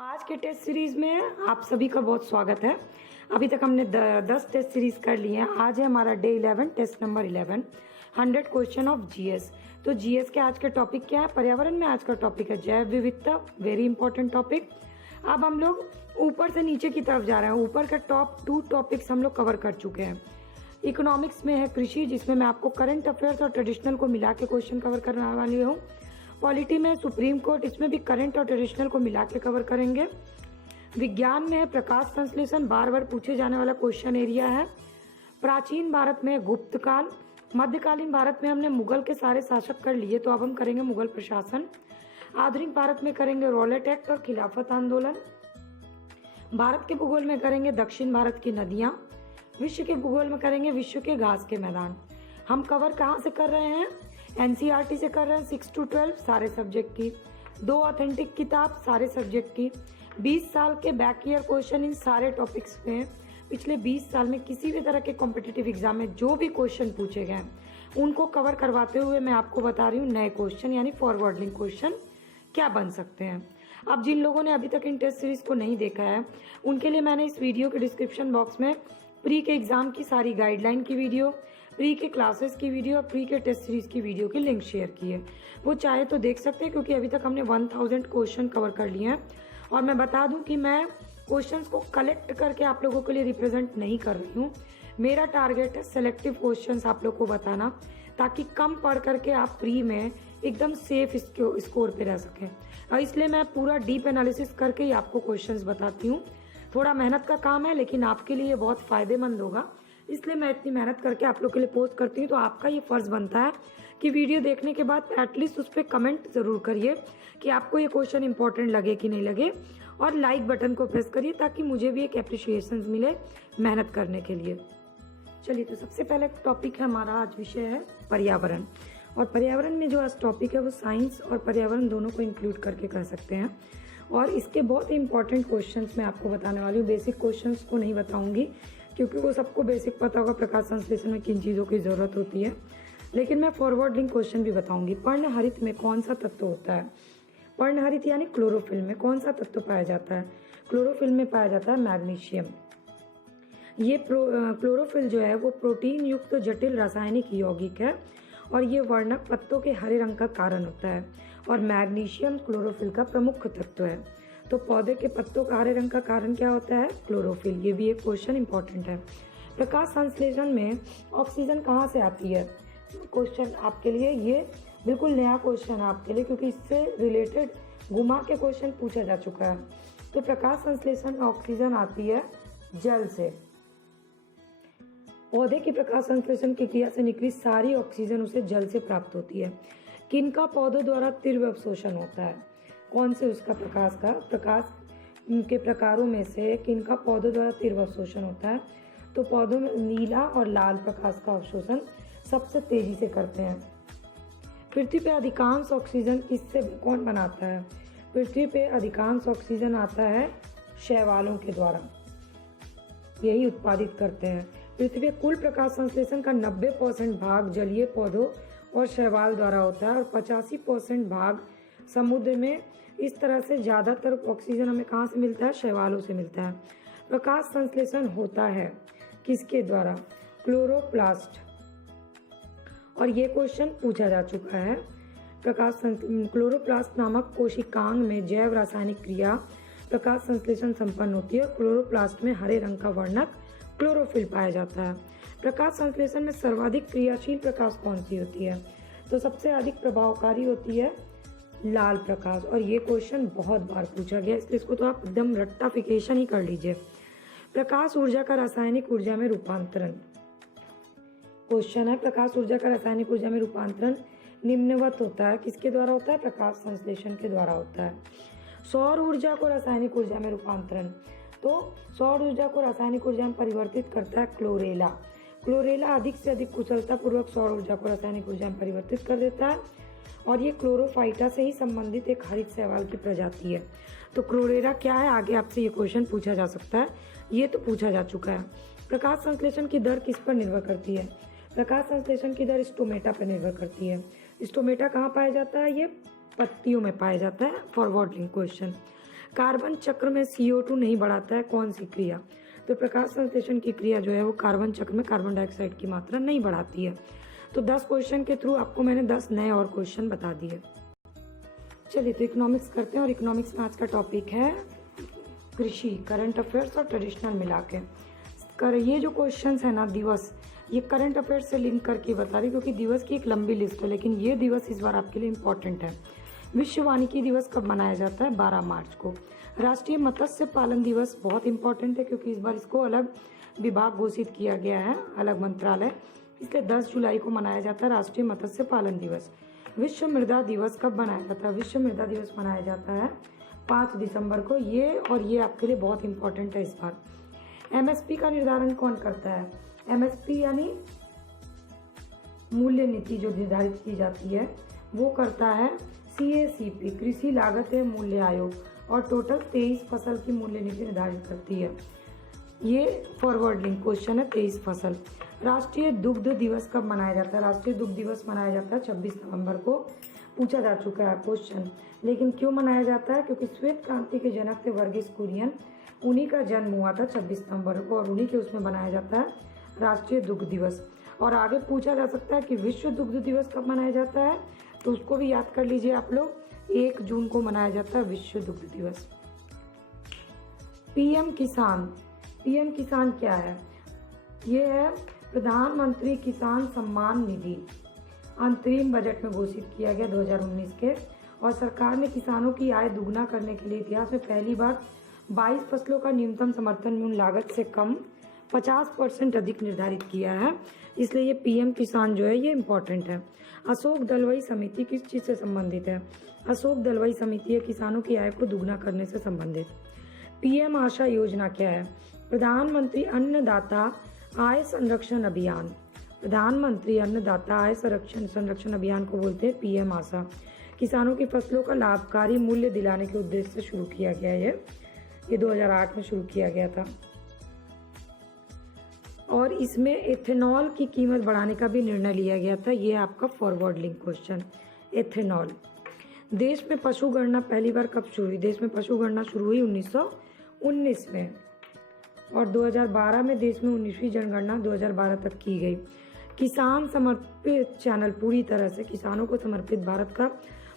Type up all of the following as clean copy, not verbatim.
आज के test series में आप सभी का बहुत स्वागत है। अभी तक हमने 10 टेस्ट सीरीज कर लिए हैं। आज है हमारा day 11, test number 11, 100 question of GS. तो जीएस के आज का टॉपिक क्या है? पर्यावरण में आज का टॉपिक है जैव विविधता, वेरी इंपॉर्टेंट टॉपिक। अब हम लोग ऊपर से नीचे की तरफ जा रहे हैं। ऊपर का टॉप 2 टॉपिक्स हम लोग कवर कर चुके हैं। इकोनॉमिक्स में है कृषि, जिसमें मैं आपको करंट अफेयर्स और ट्रेडिशनल को मिला के क्वेश्चन कवर करने वाली हूँ। पॉलिटी में सुप्रीम कोर्ट, इसमें भी करंट और ट्रेडिशनल को मिला के कवर करेंगे। विज्ञान में है प्रकाश संश्लेषण, बार बार पूछे जाने वाला क्वेश्चन एरिया है। प्राचीन भारत में गुप्त काल। मध्यकालीन भारत में हमने मुगल के सारे शासक कर लिए, तो अब हम करेंगे मुगल प्रशासन। आधुनिक भारत में करेंगे रॉलेट एक्ट और खिलाफत आंदोलन। भारत के भूगोल में करेंगे दक्षिण भारत की नदियां। विश्व के भूगोल में करेंगे विश्व के घास के मैदान। हम कवर कहाँ से कर रहे हैं? एनसीईआरटी से कर रहे हैं 6 to 12 सारे सब्जेक्ट की। 2 ऑथेंटिक किताब सारे सब्जेक्ट की। 20 साल के बैक ईयर क्वेश्चन इन सारे टॉपिक्स में। पिछले 20 साल में किसी भी तरह के कॉम्पिटिटिव एग्जाम में जो भी क्वेश्चन पूछे गए उनको कवर करवाते हुए मैं आपको बता रही हूँ नए क्वेश्चन यानी फॉरवर्डिंग क्वेश्चन क्या बन सकते हैं। अब जिन लोगों ने अभी तक इन टेस्ट सीरीज को नहीं देखा है उनके लिए मैंने इस वीडियो के डिस्क्रिप्शन बॉक्स में प्री के एग्जाम की सारी गाइडलाइन की वीडियो, प्री के क्लासेस की वीडियो और प्री के टेस्ट सीरीज की वीडियो की लिंक शेयर की है। वो चाहे तो देख सकते हैं, क्योंकि अभी तक हमने 1000 क्वेश्चन कवर कर लिए हैं। और मैं बता दूं कि मैं क्वेश्चंस को कलेक्ट करके आप लोगों के लिए रिप्रेजेंट नहीं कर रही हूँ। मेरा टारगेट है सेलेक्टिव क्वेश्चंस आप लोग को बताना, ताकि कम पढ़ करके आप प्री में एकदम सेफ स्कोर पे रह सकें। और इसलिए मैं पूरा डीप एनालिसिस करके ही आपको क्वेश्चंस बताती हूँ। थोड़ा मेहनत का काम है, लेकिन आपके लिए बहुत फायदेमंद होगा, इसलिए मैं इतनी मेहनत करके आप लोग के लिए पोस्ट करती हूँ। तो आपका ये फर्ज बनता है कि वीडियो देखने के बाद एटलीस्ट उस पर कमेंट जरूर करिए कि आपको ये क्वेश्चन इंपॉर्टेंट लगे कि नहीं लगे, और लाइक बटन को प्रेस करिए ताकि मुझे भी एक एप्रिशिएशन मिले मेहनत करने के लिए। चलिए, तो सबसे पहले टॉपिक है हमारा आज विषय है पर्यावरण। और पर्यावरण में जो आज टॉपिक है वो साइंस और पर्यावरण दोनों को इंक्लूड करके कर सकते हैं। और इसके बहुत ही इंपॉर्टेंट क्वेश्चंस मैं आपको बताने वाली हूँ। बेसिक क्वेश्चंस को नहीं बताऊंगी, क्योंकि वो सबको बेसिक पता होगा प्रकाश संश्लेषण में किन चीज़ों की ज़रूरत होती है। लेकिन मैं फॉरवर्ड लिंक क्वेश्चन भी बताऊंगी। पर्णहरित में कौन सा तत्व होता है? पर्णहरित यानी क्लोरोफिल में कौन सा तत्व पाया जाता है? क्लोरोफिल में पाया जाता है मैग्नीशियम। ये क्लोरोफिल जो है वो प्रोटीन युक्त जटिल रासायनिक यौगिक है, और ये वर्णक पत्तों के हरे रंग का कारण होता है। और मैग्नीशियम क्लोरोफिल का प्रमुख तत्व है। तो पौधे के पत्तों का हरे रंग का कारण क्या होता है? क्लोरोफिल। ये भी एक क्वेश्चन इंपॉर्टेंट है। प्रकाश संश्लेषण में ऑक्सीजन कहाँ से आती है? क्वेश्चन आपके लिए ये बिल्कुल नया क्वेश्चन है आपके लिए, क्योंकि इससे रिलेटेड घुमा के क्वेश्चन पूछा जा चुका है। तो प्रकाश संश्लेषण में ऑक्सीजन आती है जल से। पौधे की प्रकाश संश्लेषण की क्रिया से निकली सारी ऑक्सीजन उसे जल से प्राप्त होती है। किनका पौधों द्वारा तीव्र अवशोषण होता है? कौन से उसका प्रकाश के प्रकारों में से किनका पौधों द्वारा तीव्र अवशोषण होता है? तो पौधों में नीला और लाल प्रकाश का अवशोषण सबसे तेजी से करते हैं। पृथ्वी पे अधिकांश ऑक्सीजन किससे कौन बनाता है? पृथ्वी पे अधिकांश ऑक्सीजन आता है शैवालों के द्वारा, यही उत्पादित करते हैं। पृथ्वी पे कुल प्रकाश संश्लेषण का 90% भाग जलीय पौधों और शैवाल द्वारा होता है, और 85% भाग समुद्र में। इस तरह से ज़्यादातर ऑक्सीजन हमें कहाँ से मिलता है? शैवालों से मिलता है। प्रकाश संश्लेषण होता है किसके द्वारा? क्लोरोप्लास्ट। और ये क्वेश्चन पूछा जा चुका है। क्लोरोप्लास्ट नामक कोशिकांग में जैव रासायनिक क्रिया प्रकाश संश्लेषण संपन्न होती है। क्लोरोप्लास्ट में हरे रंग का वर्णक क्लोरोफिल पाया जाता है। प्रकाश संश्लेषण में सर्वाधिक क्रियाशील प्रकाश कौन सी होती है? तो सबसे अधिक प्रभावकारी होती है लाल प्रकाश। और ये क्वेश्चन बहुत बार पूछा गया, इसलिए इसको तो आप एकदम रट्टाफिकेशन ही कर लीजिए। प्रकाश ऊर्जा का रासायनिक ऊर्जा में रूपांतरण। क्वेश्चन है, प्रकाश ऊर्जा का रासायनिक ऊर्जा में रूपांतरण निम्नवत होता है। किसके द्वारा होता है? प्रकाश संश्लेषण के द्वारा होता है। सौर ऊर्जा को रासायनिक ऊर्जा में रूपांतरण, तो सौर ऊर्जा को रासायनिक ऊर्जा में परिवर्तित करता है क्लोरेला। क्लोरेला अधिक से अधिक कुशलता पूर्वक सौर ऊर्जा को रासायनिक ऊर्जा में परिवर्तित कर देता है, और ये क्लोरोफाइटा से ही संबंधित एक हरित शैवाल की प्रजाति है। तो क्लोरेला क्या है? आगे आपसे ये क्वेश्चन पूछा जा सकता है, ये तो पूछा जा चुका है। प्रकाश संश्लेषण की दर किस पर निर्भर करती है? प्रकाश संश्लेषण की दर स्टोमेटा पर निर्भर करती है। स्टोमेटा कहाँ पाया जाता है? ये पत्तियों में पाया जाता है। Forward link question. कार्बन चक्र में CO2 नहीं बढ़ाता है कौन सी क्रिया? तो प्रकाश संश्लेषण की क्रिया जो है वो कार्बन चक्र में कार्बन डाइऑक्साइड की मात्रा नहीं बढ़ाती है। तो 10 क्वेश्चन के थ्रू आपको मैंने 10 नए और क्वेश्चन बता दिए। चलिए तो इकोनॉमिक्स करते हैं, और इकोनॉमिक्स में आज का टॉपिक है कृषि, करंट अफेयर्स और ट्रेडिशनल मिला के। ये जो क्वेश्चंस है ना दिवस, ये करंट अफेयर्स से लिंक करके बता रही, क्योंकि दिवस की एक लंबी लिस्ट है, लेकिन ये दिवस इस बार आपके लिए इम्पोर्टेंट है। विश्व वानिकी दिवस कब मनाया जाता है? 12 मार्च को। राष्ट्रीय मत्स्य पालन दिवस बहुत इंपॉर्टेंट है, क्योंकि इस बार इसको अलग विभाग घोषित किया गया है, अलग मंत्रालय, इसलिए 10 जुलाई को मनाया जाता है राष्ट्रीय मत्स्य पालन दिवस। विश्व मृदा दिवस कब मनाया जाता है? विश्व मृदा दिवस मनाया जाता है 5 दिसंबर को। ये आपके लिए बहुत इंपॉर्टेंट है इस बार। MSP का निर्धारण कौन करता है? MSP यानी मूल्य नीति जो निर्धारित की जाती है वो करता है CACP, कृषि लागत एवं मूल्य आयोग, और टोटल 23 फसल की मूल्य नीति निर्धारित करती है। ये फॉरवर्ड लिंक क्वेश्चन है, 23 फसल। राष्ट्रीय दुग्ध दिवस कब मनाया जाता है? राष्ट्रीय दुग्ध दिवस मनाया जाता है 26 नवंबर को। पूछा जा चुका है क्वेश्चन, लेकिन क्यों मनाया जाता है? क्योंकि श्वेत क्रांति के जनक थे वर्गीस कुरियन, उन्हीं का जन्म हुआ था 26 नवंबर को, और उन्हीं के उसमें बनाया जाता है राष्ट्रीय दुग्ध दिवस। और आगे पूछा जा सकता है कि विश्व दुग्ध दिवस कब मनाया जाता है, तो उसको भी याद कर लीजिए आप लोग। 1 जून को मनाया जाता है विश्व दुग्ध दिवस। PM किसान, PM किसान क्या है? ये है प्रधानमंत्री किसान सम्मान निधि, अंतरिम बजट में घोषित किया गया 2019 के, और सरकार ने किसानों की आय दुगना करने के लिए इतिहास में पहली बार 22 फसलों का न्यूनतम समर्थन मूल्य लागत से कम 50% अधिक निर्धारित किया है, इसलिए ये PM किसान जो है ये इम्पोर्टेंट है। अशोक दलवाई समिति किस चीज़ से संबंधित है? अशोक दलवाई समिति है किसानों की आय को दुगना करने से संबंधित। PM आशा योजना क्या है? प्रधानमंत्री अन्नदाता आय संरक्षण अभियान, प्रधानमंत्री अन्नदाता आय संरक्षण अभियान को बोलते हैं PM आशा। किसानों की फसलों का लाभकारी मूल्य दिलाने के उद्देश्य से शुरू किया गया है। ये 2008 में शुरू किया गया था, और इसमें एथेनॉल की कीमत बढ़ाने का भी निर्णय लिया गया था। ये आपका फॉरवर्ड लिंक क्वेश्चन। एथेनॉल। देश में पशु गणना पहली बार कब शुरू हुई? देश में पशु गणना शुरू हुई 1919 में, और 2012 में देश में 19वीं जनगणना 2012 तक की गई। किसान समर्पित चैनल, पूरी तरह से किसानों को समर्पित भारत का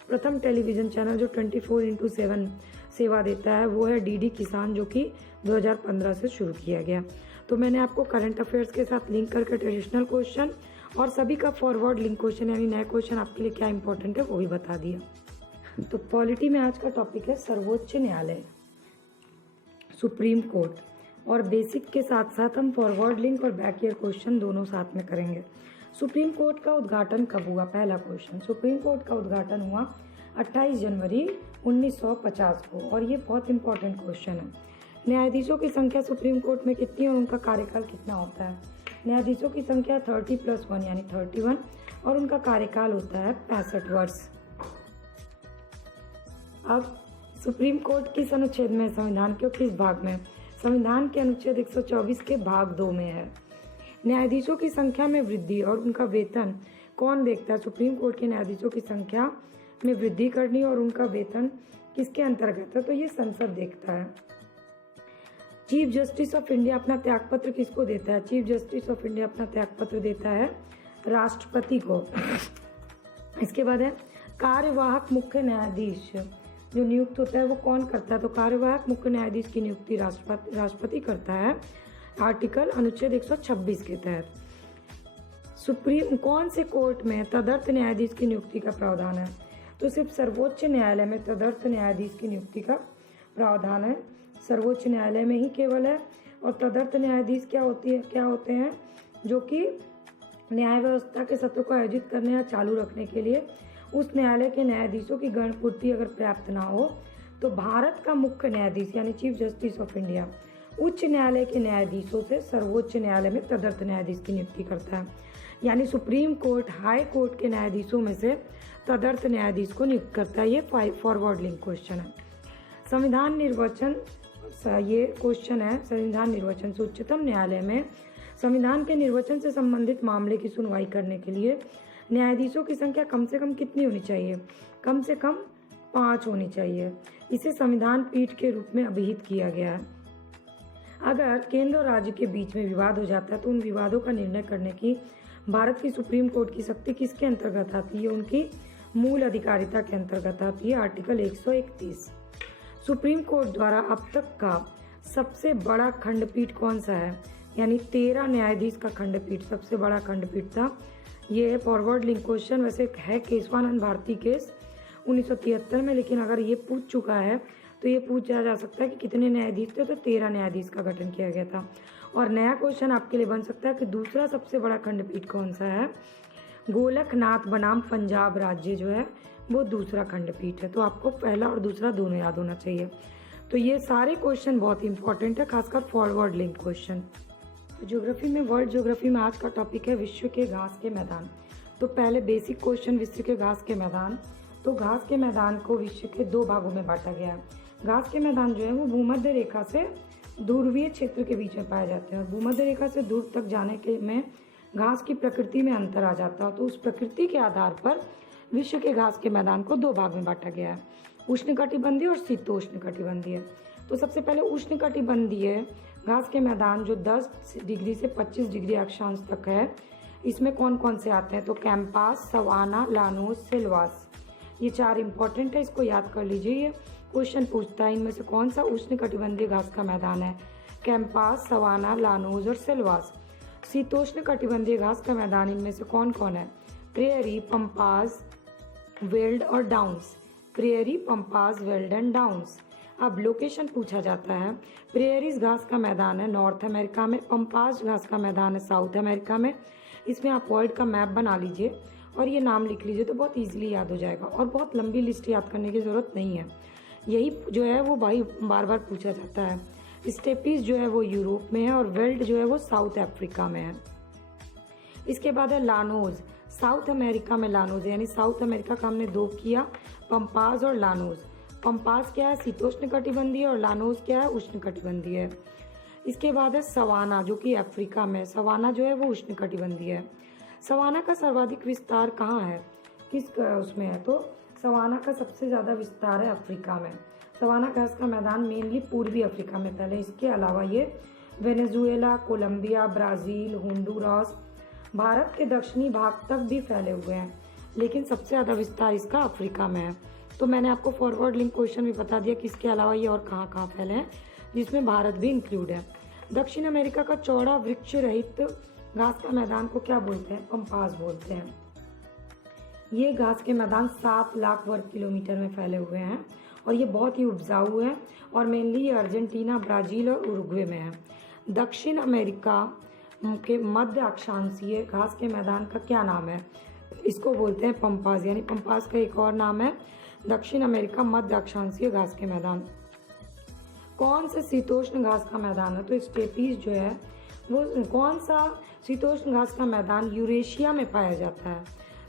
प्रथम टेलीविज़न चैनल जो 24/7 सेवा देता है वो है DD किसान, जो कि 2015 से शुरू किया गया। तो मैंने आपको करंट अफेयर्स के साथ लिंक करके ट्रेडिशनल क्वेश्चन और सभी का फॉरवर्ड लिंक क्वेश्चन यानी नए क्वेश्चन आपके लिए क्या इंपॉर्टेंट है वो भी बता दिया। तो पॉलिटी में आज का टॉपिक है सर्वोच्च न्यायालय, सुप्रीम कोर्ट, और बेसिक के साथ साथ हम फॉरवर्ड लिंक और बैक ईयर क्वेश्चन दोनों साथ में करेंगे। सुप्रीम कोर्ट का उद्घाटन कब हुआ? पहला क्वेश्चन, सुप्रीम कोर्ट का उद्घाटन हुआ 28 जनवरी 1950 को, और ये बहुत इंपॉर्टेंट क्वेश्चन है। न्यायाधीशों की संख्या सुप्रीम कोर्ट में कितनी और उनका कार्यकाल कितना होता है? न्यायाधीशों की संख्या 30+1 यानी 31, और उनका कार्यकाल होता है 65 वर्ष। अब सुप्रीम कोर्ट किस अनुच्छेद में, संविधान के किस भाग में? संविधान के अनुच्छेद 124 के भाग 2 में है। न्यायाधीशों की संख्या में वृद्धि और उनका वेतन कौन देखता है? सुप्रीम कोर्ट के न्यायाधीशों की संख्या में वृद्धि करनी और उनका वेतन किसके अंतर्गत है? तो ये संसद देखता है। चीफ जस्टिस ऑफ इंडिया अपना त्यागपत्र किसको देता है? चीफ जस्टिस ऑफ इंडिया अपना त्यागपत्र देता है राष्ट्रपति को। इसके बाद है कार्यवाहक मुख्य न्यायाधीश जो नियुक्त होता है वो कौन करता है? तो कार्यवाहक मुख्य न्यायाधीश की नियुक्ति राष्ट्रपति करता है, आर्टिकल अनुच्छेद 126 के तहत। सुप्रीम कौन से कोर्ट में तदर्थ न्यायाधीश की नियुक्ति का प्रावधान है? तो सिर्फ सर्वोच्च न्यायालय में तदर्थ न्यायाधीश की नियुक्ति का प्रावधान है, सर्वोच्च न्यायालय में ही केवल है। और तदर्थ न्यायाधीश क्या होते हैं? जो कि न्याय व्यवस्था के सत्रों को आयोजित करने या चालू रखने के लिए उस न्यायालय के न्यायाधीशों की गणपूर्ति अगर पर्याप्त ना हो तो भारत का मुख्य न्यायाधीश यानी चीफ जस्टिस ऑफ इंडिया उच्च न्यायालय के न्यायाधीशों से सर्वोच्च न्यायालय में तदर्थ न्यायाधीश की नियुक्ति करता है। यानी सुप्रीम कोर्ट हाई कोर्ट के न्यायाधीशों में से तदर्थ न्यायाधीश को नियुक्त करता है। ये फॉरवर्ड लिंक क्वेश्चन है। संविधान निर्वाचन, ये क्वेश्चन है संविधान निर्वाचन से उच्चतम न्यायालय में संविधान के निर्वाचन से संबंधित मामले की सुनवाई करने के लिए न्यायाधीशों की संख्या कम से कम कितनी होनी चाहिए? कम से कम 5 होनी चाहिए। इसे संविधान पीठ के रूप में अभिहित किया गया है। अगर केंद्र और राज्य के बीच में विवाद हो जाता है तो उन विवादों का निर्णय करने की भारत की सुप्रीम कोर्ट की शक्ति किसके अंतर्गत आती है? उनकी मूल अधिकारिता के अंतर्गत आती है, आर्टिकल 131। सुप्रीम कोर्ट द्वारा अब तक का सबसे बड़ा खंडपीठ कौन सा है? यानी 13 न्यायाधीश का खंडपीठ सबसे बड़ा खंडपीठ था। ये है फॉरवर्ड लिंक क्वेश्चन। वैसे है केशवानंद भारती केस 1973 में, लेकिन अगर ये पूछ चुका है तो ये पूछा जा सकता है कि कितने न्यायाधीश थे, तो 13 न्यायाधीश का गठन किया गया था। और नया क्वेश्चन आपके लिए बन सकता है कि दूसरा सबसे बड़ा खंडपीठ कौन सा है? गोलकनाथ बनाम पंजाब राज्य जो है वो दूसरा खंडपीठ है। तो आपको पहला और दूसरा दोनों याद होना चाहिए। तो ये सारे क्वेश्चन बहुत इंपॉर्टेंट है, खासकर फॉरवर्ड लिंक क्वेश्चन। तो ज्योग्राफी में, वर्ल्ड ज्योग्राफी में आज का टॉपिक है विश्व के घास के मैदान। तो पहले बेसिक क्वेश्चन, विश्व के घास के मैदान। तो घास के मैदान को विश्व के 2 भागों में बांटा गया है। घास के मैदान जो है वो भूमध्य रेखा से ध्रुवीय क्षेत्र के बीच में पाए जाते हैं, और भूमध्य रेखा से दूर तक जाने के में घास की प्रकृति में अंतर आ जाता है। तो उस प्रकृति के आधार पर विश्व के घास के मैदान को 2 भाग में बांटा गया है, उष्णकटिबंधीय और शीतोष्णकटिबंधीय। तो सबसे पहले उष्णकटिबंधीय घास के मैदान जो 10 डिग्री से 25 डिग्री अक्षांश तक है, इसमें कौन कौन से आते हैं? तो कैंपास, सवाना, लानोस, सिल्वास, ये 4 इंपॉर्टेंट है, इसको याद कर लीजिए। ये क्वेश्चन पूछता है इनमें से कौन सा उष्णकटिबंधीय घास का मैदान है? कैंपास, सवाना, लानोस और सिल्वास। शीतोष्ण कटिबंधीय घास का मैदान इनमें से कौन कौन है? प्रेयरी, पंपास, वेल्ड और downs. Prairie, pampas, weld and downs. अब लोकेशन पूछा जाता है। प्रेयरीज घास का मैदान है नॉर्थ अमेरिका में, पंपास घास का मैदान है साउथ अमेरिका में। इसमें आप वर्ल्ड का मैप बना लीजिए और ये नाम लिख लीजिए तो बहुत इजीली याद हो जाएगा, और बहुत लंबी लिस्ट याद करने की ज़रूरत नहीं है। यही जो है वो भाई बार बार पूछा जाता है। स्टेपीज जो है वो यूरोप में है, और वेल्ड जो है वो साउथ अफ्रीका में है। इसके बाद है लानोज, साउथ अमेरिका में लानोज, यानी साउथ अमेरिका का हमने 2 किया, पंपास और लानोज। पंपास क्या है? शीतोष्ण कटिबंधीय, और लानोज क्या है? उष्ण कटिबंधीय है। इसके बाद है सवाना, जो कि अफ्रीका में। सवाना जो है वो उष्ण कटिबंधीय है। सवाना का सर्वाधिक विस्तार कहाँ है? किस उसमें है? तो सवाना का सबसे ज़्यादा विस्तार है अफ्रीका में। सवाना घास का मैदान मेनली पूर्वी अफ्रीका में फैले। इसके अलावा ये Venezuela, Colombia, Brazil, Honduras, Bharat के दक्षिणी भाग तक भी फैले हुए हैं, लेकिन सबसे ज़्यादा विस्तार इसका अफ्रीका में है। तो मैंने आपको फॉरवर्ड लिंक क्वेश्चन भी बता दिया कि इसके अलावा ये और कहाँ कहाँ फैले हैं, जिसमें भारत भी इंक्लूड है। दक्षिण अमेरिका का चौड़ा वृक्ष रहित घास का मैदान को क्या बोलते हैं? पंपास बोलते हैं। ये घास के मैदान 7 लाख वर्ग किलोमीटर में फैले हुए हैं, और ये बहुत ही उपजाऊ है, और मेनली ये अर्जेंटीना, ब्राज़ील और उरुग्वे में है। दक्षिण अमेरिका के मध्य अक्षांशीय घास के मैदान का क्या नाम है? इसको बोलते हैं पंपास, यानी पंपास का एक और नाम है दक्षिण अमेरिका मध्य अक्षांशीय घास के मैदान। कौन से शीतोष्ण घास का मैदान है? तो स्टेपीज जो है वो कौन सा शीतोष्ण घास का मैदान यूरेशिया में पाया जाता है?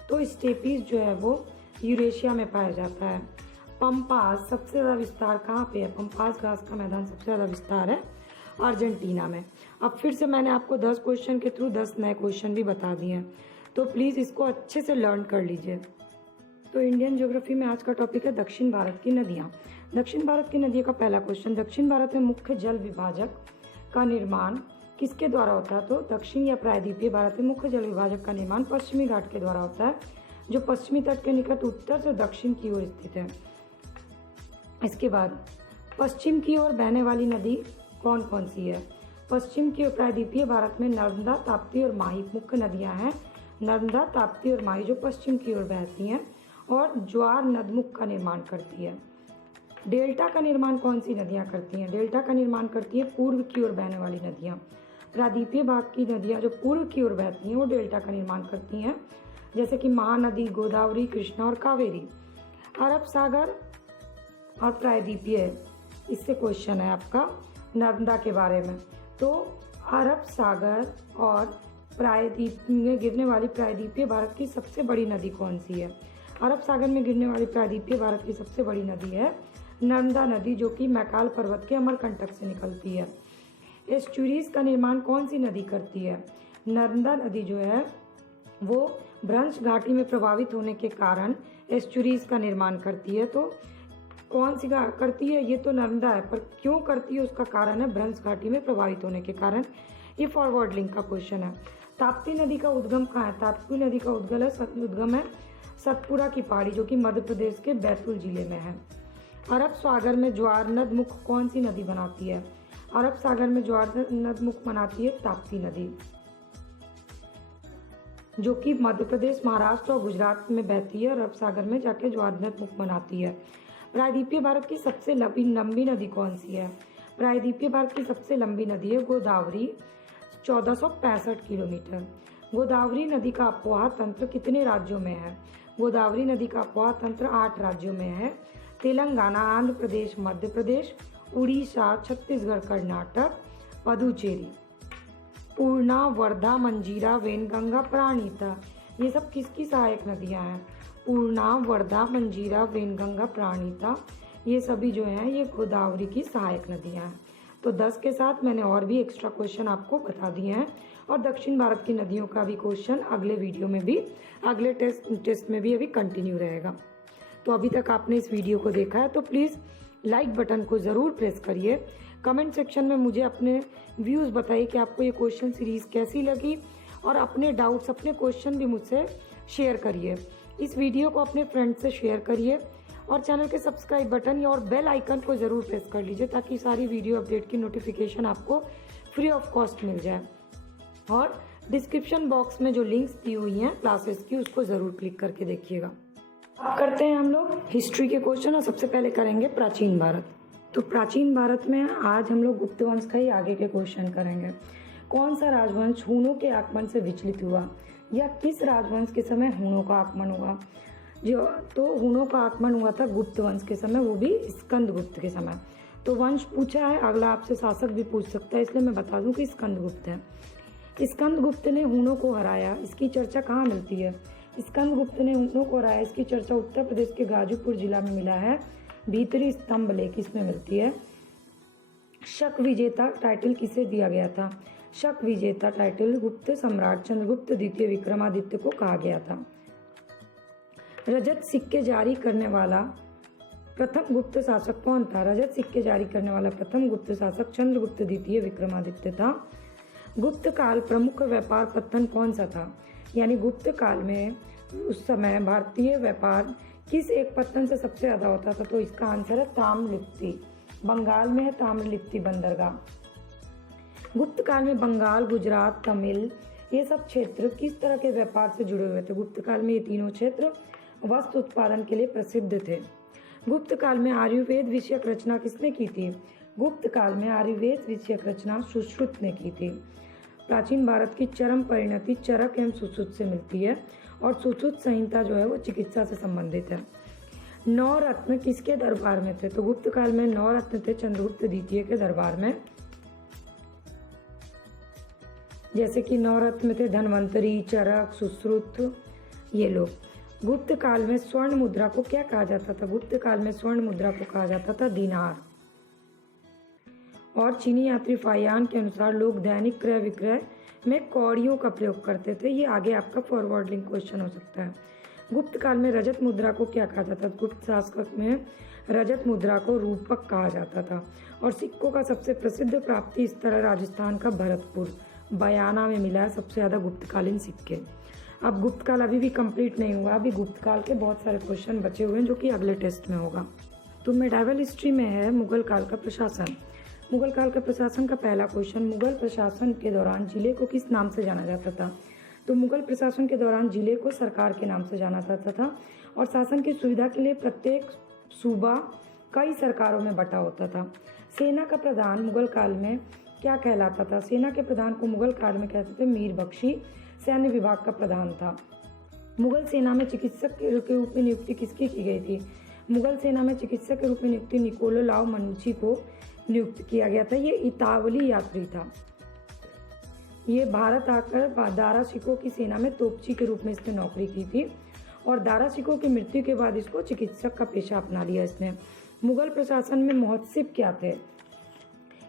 तो स्टेपीज जो है वो यूरेशिया में पाया जाता है। पंपास सबसे ज़्यादा विस्तार कहाँ पे है? पंपास घास का मैदान सबसे ज़्यादा विस्तार है अर्जेंटीना में। अब फिर से मैंने आपको 10 क्वेश्चन के थ्रू 10 नए क्वेश्चन भी बता दिए हैं, तो प्लीज़ इसको अच्छे से लर्न कर लीजिए। तो इंडियन ज्योग्राफी में आज का टॉपिक है दक्षिण भारत की नदियाँ। दक्षिण भारत की नदियों का पहला क्वेश्चन, दक्षिण भारत में मुख्य जल विभाजक का निर्माण किसके द्वारा होता है? तो दक्षिण या प्रायद्वीपीय भारत में मुख्य जल विभाजक का निर्माण पश्चिमी घाट के द्वारा होता है, जो पश्चिमी तट के निकट उत्तर से दक्षिण की ओर स्थित है। इसके बाद पश्चिम की ओर बहने वाली नदी कौन कौन सी है? पश्चिम की ओर प्रायद्वीपीय भारत में नर्मदा, ताप्ती और माही मुख्य नदियां हैं। नर्मदा, ताप्ती और माही जो पश्चिम की ओर बहती हैं और ज्वार नदमुख का निर्माण करती है। डेल्टा का निर्माण कौन सी नदियां करती हैं? डेल्टा का निर्माण करती है पूर्व की ओर बहने वाली नदियां। प्रायद्वीपीय भाग की नदियां जो पूर्व की ओर बहती हैं वो डेल्टा का निर्माण करती हैं, जैसे कि महानदी, गोदावरी, कृष्णा और कावेरी। अरब सागर और प्रायद्वीपीय, इससे क्वेश्चन है आपका नर्मदा के बारे में। तो अरब सागर और प्रायद्वीप में गिरने वाली प्रायद्वीपीय भारत की सबसे बड़ी नदी कौन सी है? अरब सागर में गिरने वाली प्रायद्वीपीय भारत की सबसे बड़ी नदी है नर्मदा नदी, जो कि मैकाल पर्वत के अमरकंटक से निकलती है। एस्चुरीज का निर्माण कौन सी नदी करती है? नर्मदा नदी जो है वो भ्रंश घाटी में प्रभावित होने के कारण एस्चुरीज का निर्माण करती है। तो कौन सी करती है? ये तो नर्मदा है, पर क्यों करती है उसका कारण है भ्रंश घाटी में प्रभावित होने के कारण। ये फॉरवर्ड लिंक का क्वेश्चन है। ताप्ती नदी का उद्गम कहाँ है? ताप्ती नदी का उद्गम है सतपुरा की पहाड़ी, जो कि मध्य प्रदेश के बैतूल जिले में है। अरब सागर में ज्वार नद मुख कौन सी नदी बनाती है? अरब सागर में ज्वार नद मुख बनाती है ताप्ती नदी, जो कि मध्य प्रदेश, महाराष्ट्र और गुजरात में बहती है। अरब सागर में जाके ज्वार नद मुख बनाती है। प्रायद्वीपीय भारत की सबसे लंबी नदी कौन सी है? प्रायद्वीपीय भारत की सबसे लंबी नदी है गोदावरी, 1465 किलोमीटर। गोदावरी नदी का अपवाह तंत्र कितने राज्यों में है? गोदावरी नदी का अपवाह तंत्र 8 राज्यों में है। तेलंगाना, आंध्र प्रदेश, मध्य प्रदेश, उड़ीसा, छत्तीसगढ़, कर्नाटक, पुदुचेरी। पूर्णा, वर्धा, मंजीरा, वेनगंगा, प्राणहिता, ये सब किसकी सहायक नदियां हैं? पूर्णा, वर्धा, मंजीरा, वेनगंगा, प्राणहिता, ये सभी जो हैं ये गोदावरी की सहायक नदियां हैं। तो 10 के साथ मैंने और भी एक्स्ट्रा क्वेश्चन आपको बता दिए हैं, और दक्षिण भारत की नदियों का भी क्वेश्चन अगले वीडियो में भी, अगले टेस्ट में भी अभी कंटिन्यू रहेगा। तो अभी तक आपने इस वीडियो को देखा है तो प्लीज़ लाइक बटन को ज़रूर प्रेस करिए। कमेंट सेक्शन में मुझे अपने व्यूज़ बताइए कि आपको ये क्वेश्चन सीरीज़ कैसी लगी, और अपने डाउट्स, अपने क्वेश्चन भी मुझसे शेयर करिए। इस वीडियो को अपने फ्रेंड से शेयर करिए, और चैनल के सब्सक्राइब बटन और बेल आइकन को ज़रूर प्रेस कर लीजिए, ताकि सारी वीडियो अपडेट की नोटिफिकेशन आपको फ्री ऑफ कॉस्ट मिल जाए। और डिस्क्रिप्शन बॉक्स में जो लिंक्स दी हुई हैं क्लासेस की, उसको ज़रूर क्लिक करके देखिएगा। अब करते हैं हम लोग हिस्ट्री के क्वेश्चन, और सबसे पहले करेंगे प्राचीन भारत। तो प्राचीन भारत में आज हम लोग गुप्त वंश का ही आगे के क्वेश्चन करेंगे। कौन सा राजवंश हूणों के आगमन से विचलित हुआ, या किस राजवंश के समय हूणों का आगमन हुआ? तो हूणों का आगमन हुआ था गुप्त वंश के समय, वो भी स्कंदगुप्त के समय। तो वंश पूछा है, अगला आपसे शासक भी पूछ सकता है, इसलिए मैं बता दूं कि स्कंदगुप्त है। स्कंदगुप्त ने हूणों को हराया, इसकी चर्चा कहाँ मिलती है? स्कंदगुप्त ने हूणों को हराया, इसकी चर्चा उत्तर प्रदेश के गाजीपुर जिला में मिला है। भीतरी स्तंभ लेख इसमें मिलती है। शक विजेता टाइटल किसे दिया गया था? शक विजेता टाइटल गुप्त सम्राट चंद्रगुप्त द्वितीय विक्रमादित्य को कहा गया था। रजत सिक्के जारी करने वाला प्रथम गुप्त शासक कौन था? रजत सिक्के जारी करने वाला प्रथम गुप्त शासक चंद्रगुप्त द्वितीय विक्रमादित्य था। गुप्त काल प्रमुख व्यापार पत्तन कौन सा था? यानी गुप्त काल में उस समय भारतीय व्यापार किस एक पत्तन से सबसे ज़्यादा होता था? तो इसका आंसर है ताम्रलिप्ति। बंगाल में है ताम्रलिप्ति बंदरगाह। गुप्त काल में बंगाल, गुजरात, तमिल, ये सब क्षेत्र किस तरह के व्यापार से जुड़े हुए थे? गुप्त काल में ये तीनों क्षेत्र वस्त्र उत्पादन के लिए प्रसिद्ध थे। गुप्त काल में आयुर्वेद विषयक रचना किसने की थी? गुप्त काल में आयुर्वेद विषयक रचना सुश्रुत ने की थी। प्राचीन भारत की चरम परिणति चरक एवं सुश्रुत से मिलती है, और सुश्रुत संहिता जो है वो चिकित्सा से संबंधित है। 9 रत्न किसके दरबार में थे? तो गुप्त काल में 9 रत्न थे चंद्रगुप्त द्वितीय के दरबार में। जैसे कि 9 रत्न थे धन्वंतरी, चरक, सुश्रुत, ये लोग। गुप्त काल में स्वर्ण मुद्रा को क्या कहा जाता था? गुप्त काल में स्वर्ण मुद्रा को कहा जाता था दिनार। और चीनी यात्री फायान के अनुसार लोग दैनिक क्रय विक्रय में कौड़ियों का प्रयोग करते थे। ये आगे आपका फॉरवर्ड लिंक क्वेश्चन हो सकता है। गुप्त काल में रजत मुद्रा को क्या कहा जाता था? गुप्त शासक में रजत मुद्रा को रूपक कहा जाता था। और सिक्कों का सबसे प्रसिद्ध प्राप्ति स्थल राजस्थान का भरतपुर, बयाना में मिला है सबसे ज़्यादा गुप्तकालीन सिक्के। अब गुप्त काल अभी भी कंप्लीट नहीं हुआ, अभी गुप्त काल के बहुत सारे क्वेश्चन बचे हुए हैं जो कि अगले टेस्ट में होगा। तो मेडावल हिस्ट्री में है मुगल काल का प्रशासन। मुगल काल का प्रशासन का पहला क्वेश्चन, मुगल प्रशासन के दौरान जिले को किस नाम से जाना जाता था? तो मुगल प्रशासन के दौरान जिले को सरकार के नाम से जाना जाता था, और शासन की सुविधा के लिए प्रत्येक सूबा कई सरकारों में बटा होता था। सेना का प्रधान मुगल काल में क्या कहलाता था? सेना के प्रधान को मुगल काल में कहते थे मीर बख्शी, सैन्य विभाग का प्रधान था। मुगल सेना में चिकित्सक के रूप में नियुक्ति किसकी की गई थी? मुगल सेना में चिकित्सक के रूप में नियुक्ति निकोलो लाओ मनुची को नियुक्त किया गया था। ये इतावली यात्री था। ये भारत आकर दारा शिकोह की सेना में तोपची के रूप में इसने नौकरी की थी, और दारा शिकोह की मृत्यु के बाद इसको चिकित्सक का पेशा अपना लिया इसने। मुगल प्रशासन में महोत्सिव क्या थे?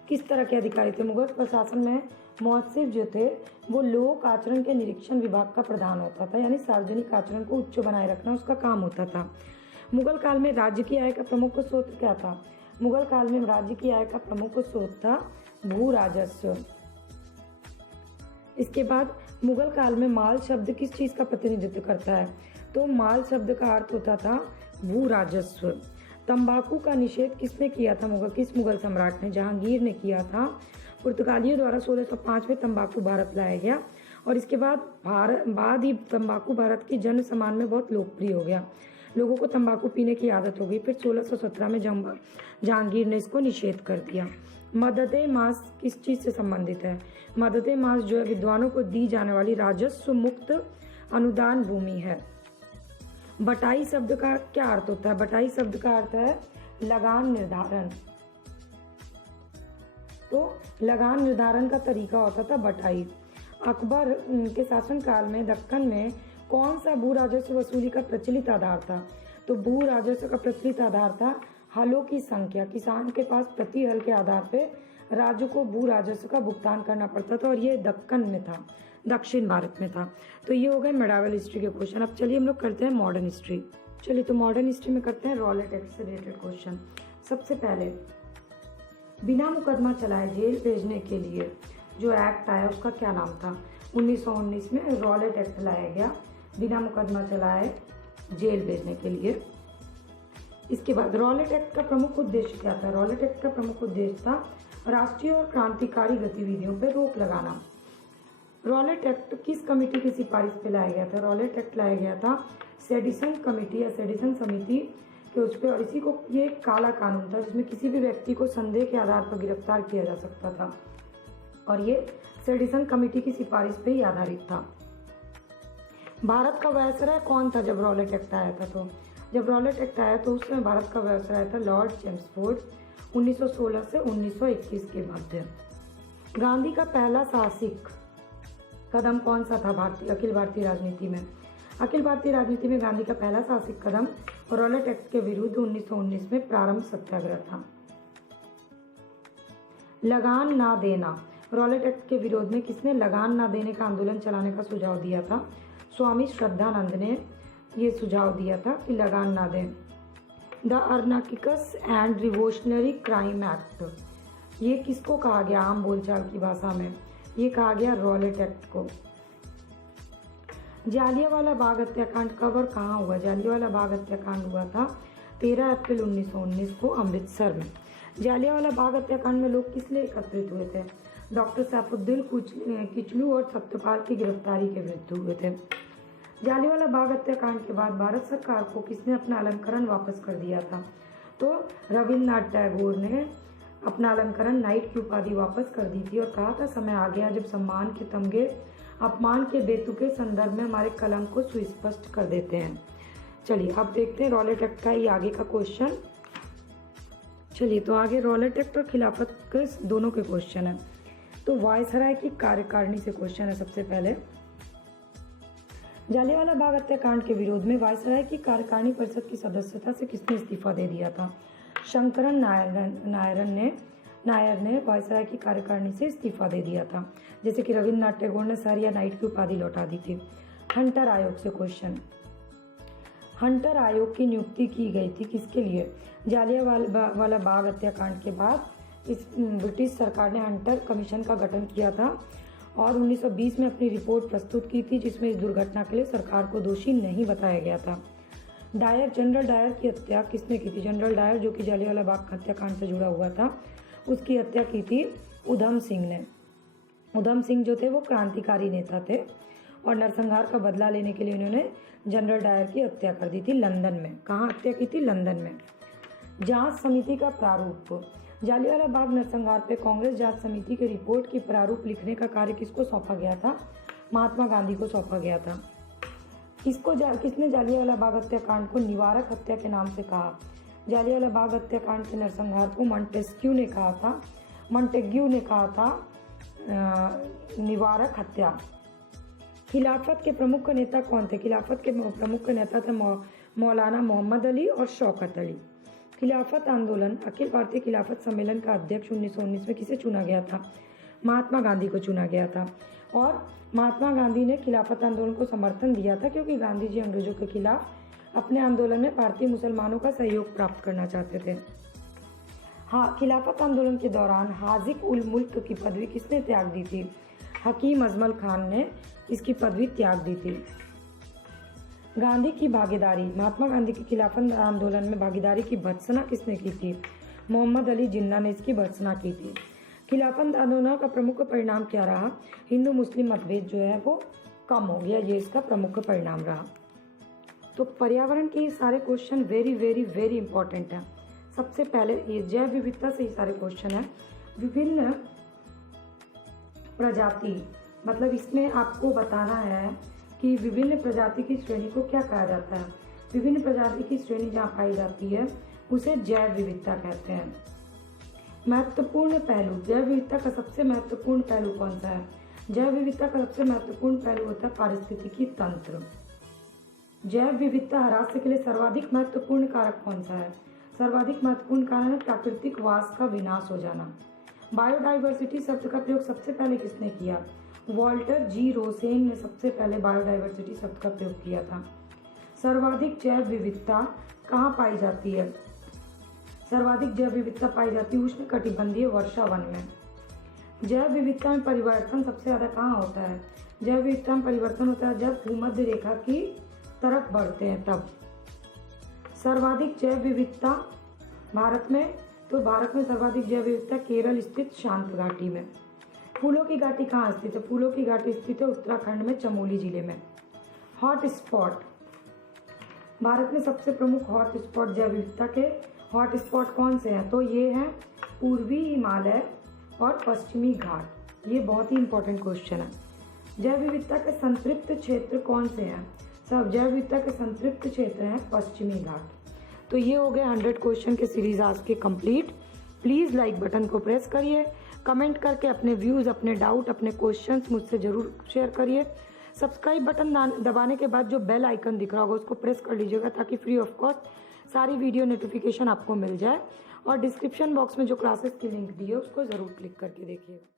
किस तरह के अधिकारी थे? मुगल प्रशासन में महोत्सिव जो थे वो लोक आचरण के निरीक्षण विभाग का प्रधान होता था, यानी सार्वजनिक आचरण को उच्च बनाए रखना उसका काम होता था। मुगल काल में राज्य की आय का प्रमुख स्रोत क्या था? मुगल काल में राज्य की आय का प्रमुख स्रोत था भू राजस्व। इसके बाद मुगल काल में माल शब्द किस चीज का प्रतिनिधित्व करता है? तो माल शब्द का अर्थ होता था भू राजस्व। तंबाकू का निषेध किसने किया था? किस मुगल सम्राट ने? जहांगीर ने किया था। पुर्तगालियों द्वारा 1605 में तंबाकू भारत लाया गया और इसके बाद ही तंबाकू भारत की जन समान में बहुत लोकप्रिय हो गया। लोगों को तंबाकू पीने की आदत हो गई। फिर 1617 में जहांगीर ने इसको निषेध कर दिया। मददे मास किस चीज से संबंधित है? मददे मास जो है विद्वानों को दी जाने वाली राजस्व मुक्त अनुदान भूमि है। बटाई शब्द का क्या अर्थ होता है? बटाई शब्द का अर्थ है लगान निर्धारण। तो लगान निर्धारण का तरीका होता था बटाई। अकबर के शासनकाल में दक्कन में कौन सा भू राजस्व वसूली का प्रचलित आधार था? तो भू राजस्व का प्रचलित आधार था हलों की संख्या। किसान के पास प्रति हल के आधार पे राज्य को भू राजस्व का भुगतान करना पड़ता था और ये दक्कन में था, दक्षिण भारत में था। तो ये हो गए मेडावल हिस्ट्री के क्वेश्चन। अब चलिए हम लोग करते हैं मॉडर्न हिस्ट्री। चलिए तो मॉडर्न हिस्ट्री में करते हैं रॉलेट एक्ट से रिलेटेड क्वेश्चन। सबसे पहले बिना मुकदमा चलाए जेल भेजने के लिए जो एक्ट आया उसका क्या नाम था? 1919 में रॉलेट एक्ट लाया गया बिना मुकदमा चलाए जेल भेजने के लिए। इसके बाद रॉलेट एक्ट का प्रमुख उद्देश्य क्या था? रॉलेट एक्ट का प्रमुख उद्देश्य था राष्ट्रीय और क्रांतिकारी गतिविधियों पर रोक लगाना। रॉलेट एक्ट किस कमेटी की सिफारिश पे लाया गया था? रॉलेट एक्ट लाया गया था सेडिसन कमेटी या सेडिसन समिति के उस पर। और इसी को ये काला कानून था जिसमें किसी भी व्यक्ति को संदेह के आधार पर गिरफ्तार किया जा सकता था और ये सेडिसन कमेटी की सिफारिश पे ही आधारित था। भारत का वायसराय कौन था जब रॉलेट एक्ट आया था? तो जब रॉलेट एक्ट आया तो उस समय भारत का वायसराय था लॉर्ड चेम्सफोर्ड 1916 से 1921 के मध्य। गांधी का पहला साहसिक कदम कौन सा था अखिल भारतीय राजनीति में? अखिल भारतीय राजनीति में गांधी का पहला साहसिक कदम रॉलेट एक्ट के विरुद्ध 1919 में प्रारंभ सत्याग्रह था। लगान ना देना। रॉलेट एक्ट के विरोध में किसने लगान ना देने का आंदोलन चलाने का सुझाव दिया था? स्वामी श्रद्धानंद ने ये सुझाव दिया था कि लगान ना दें। The anarchical and revolutionary crime act, ये किसको कहा गया आम बोलचाल की भाषा में? ये कहा गया रॉलेट एक्ट को। जालियांवाला बाग हत्याकांड कब और कहाँ हुआ? जालियांवाला बाग हत्याकांड हुआ था 13 अप्रैल 1919 को अमृतसर में। जालियांवाला बाग हत्याकांड में लोग किस लिए एकत्रित हुए थे? डॉक्टर सैफुद्दीन किचलू और सत्यपाल की गिरफ्तारी के विरुद्ध हुए थे। जालियांवाला बाग हत्याकांड के बाद भारत सरकार को किसने अपना अलंकरण वापस कर दिया था? तो रविन्द्रनाथ टैगोर ने अपना अलंकरण नाइट की उपाधि वापस कर दी थी और कहा था समय आ गया जब सम्मान के तमगे अपमान के बेतुके संदर्भ में हमारे कलंक को सुस्पष्ट कर देते हैं। चलिए अब देखते हैं रॉलेट एक्ट का ये आगे का क्वेश्चन। चलिए तो आगे रॉलेट एक्ट और खिलाफत के दोनों के क्वेश्चन है। तो वायसराय की कार्यकारिणी से क्वेश्चन है। सबसे पहले जालियांवाला बाग हत्याकांड के विरोध में वायसराय की कार्यकारिणी परिषद की सदस्यता से किसने इस्तीफा दे दिया था? शंकरन नायर ने वायसराय की कार्यकारिणी से इस्तीफा दे दिया था, जैसे कि रविन्द्रनाथ टैगोर ने सर या नाइट की उपाधि लौटा दी थी। हंटर आयोग से क्वेश्चन। हंटर आयोग की नियुक्ति की गई थी किसके लिए? जालियांवाला बाग हत्याकांड के बाद इस ब्रिटिश सरकार ने हंटर कमीशन का गठन किया था और 1920 में अपनी रिपोर्ट प्रस्तुत की थी जिसमें इस दुर्घटना के लिए सरकार को दोषी नहीं बताया गया था। जनरल डायर की हत्या किसने की थी? जनरल डायर जो कि जालियांवाला बाग हत्याकांड से जुड़ा हुआ था, उसकी हत्या की थी उधम सिंह ने। उधम सिंह जो थे वो क्रांतिकारी नेता थे और नरसंहार का बदला लेने के लिए उन्होंने जनरल डायर की हत्या कर दी थी लंदन में। कहाँ हत्या की थी? लंदन में। जांच समिति का प्रारूप। जालियांवाला बाग नरसंहार पे कांग्रेस जांच समिति के रिपोर्ट की प्रारूप लिखने का कार्य किसको सौंपा गया था? महात्मा गांधी को सौंपा गया था। किसने जालियांवाला बाग हत्याकांड को निवारक हत्या के नाम से कहा? जालियांवाला बाग हत्याकांड के नरसंहार को मॉन्टेस्क्यू ने कहा था निवारक हत्या। खिलाफत के प्रमुख नेता कौन थे? खिलाफत के प्रमुख नेता थे मौलाना मोहम्मद अली और शौकत अली। खिलाफत आंदोलन अखिल भारतीय खिलाफत सम्मेलन का अध्यक्ष 1919 में किसे चुना गया था? महात्मा गांधी को चुना गया था और महात्मा गांधी ने खिलाफत आंदोलन को समर्थन दिया था क्योंकि गांधी जी अंग्रेजों के खिलाफ अपने आंदोलन में भारतीय मुसलमानों का सहयोग प्राप्त करना चाहते थे। हाँ, खिलाफत आंदोलन के दौरान हाजिक उल मुल्क की पदवी किसने त्याग दी थी? हकीम अजमल खान ने इसकी पदवी त्याग दी थी। गांधी की भागीदारी, महात्मा गांधी की खिलाफत आंदोलन में भागीदारी की भर्त्सना किसने की थी? मोहम्मद अली जिन्ना ने इसकी भर्त्सना की थी। खिलाफत आंदोलन का प्रमुख परिणाम क्या रहा? हिंदू मुस्लिम मतभेद जो है वो कम हो गया, ये इसका प्रमुख परिणाम रहा। तो पर्यावरण के सारे question very very very important हैं। सबसे पहले ये जैव विविधता से ही सारे क्वेश्चन हैं। विभिन्न प्रजाति, मतलब इसमें आपको बताना है कि विभिन्न प्रजाति की श्रेणी को क्या कहा जाता है। विभिन्न प्रजाति की श्रेणी जहाँ पाई जाती है उसे जैव विविधता कहते हैं। महत्वपूर्ण पहलू, जैव विविधता का सबसे महत्वपूर्ण पहलू कौन सा है? जैव विविधता का सबसे महत्वपूर्ण पहलू होता है पारिस्थितिकी तंत्र। जैव विविधता ह्रास के लिए सर्वाधिक महत्वपूर्ण कारक कौन सा है? सर्वाधिक महत्वपूर्ण कारण है प्राकृतिक वास का विनाश हो जाना। बायोडाइवर्सिटी शब्द का प्रयोग सबसे पहले किसने किया? वॉल्टर जी रोसेन ने सबसे पहले बायोडाइवर्सिटी शब्द का प्रयोग किया था। सर्वाधिक जैव विविधता कहाँ पाई जाती है? सर्वाधिक जैव विविधता पाई जाती है उष्णकटिबंधीय वर्षा वन में। जैव विविधता में परिवर्तन सबसे ज़्यादा कहाँ होता है? जैव विविधता में परिवर्तन होता है जब भूमध्य रेखा की तरफ बढ़ते हैं तब। सर्वाधिक जैव विविधता भारत में, तो भारत में सर्वाधिक जैव विविधता केरल स्थित शांत घाटी में। फूलों की घाटी कहाँ स्थित है? फूलों की घाटी स्थित है उत्तराखंड में, चमोली जिले में। हॉट स्पॉट, भारत में सबसे प्रमुख हॉट स्पॉट जैव विविधता के हॉट स्पॉट कौन से हैं? तो ये हैं पूर्वी हिमालय और पश्चिमी घाट। ये बहुत ही इंपॉर्टेंट क्वेश्चन है। जैव विविधता के संतृप्त क्षेत्र कौन से हैं? सब जैव विविधता के संतृप्त क्षेत्र हैं पश्चिमी घाट। तो ये हो गए 100 क्वेश्चन के सीरीज आज के कंप्लीट। प्लीज़ लाइक बटन को प्रेस करिए, कमेंट करके अपने व्यूज़, अपने डाउट, अपने क्वेश्चंस मुझसे ज़रूर शेयर करिए। सब्सक्राइब बटन दबाने के बाद जो बेल आइकन दिख रहा होगा उसको प्रेस कर लीजिएगा ताकि फ्री ऑफ कॉस्ट सारी वीडियो नोटिफिकेशन आपको मिल जाए। और डिस्क्रिप्शन बॉक्स में जो क्लासेस की लिंक दी है उसको ज़रूर क्लिक करके देखिएगा।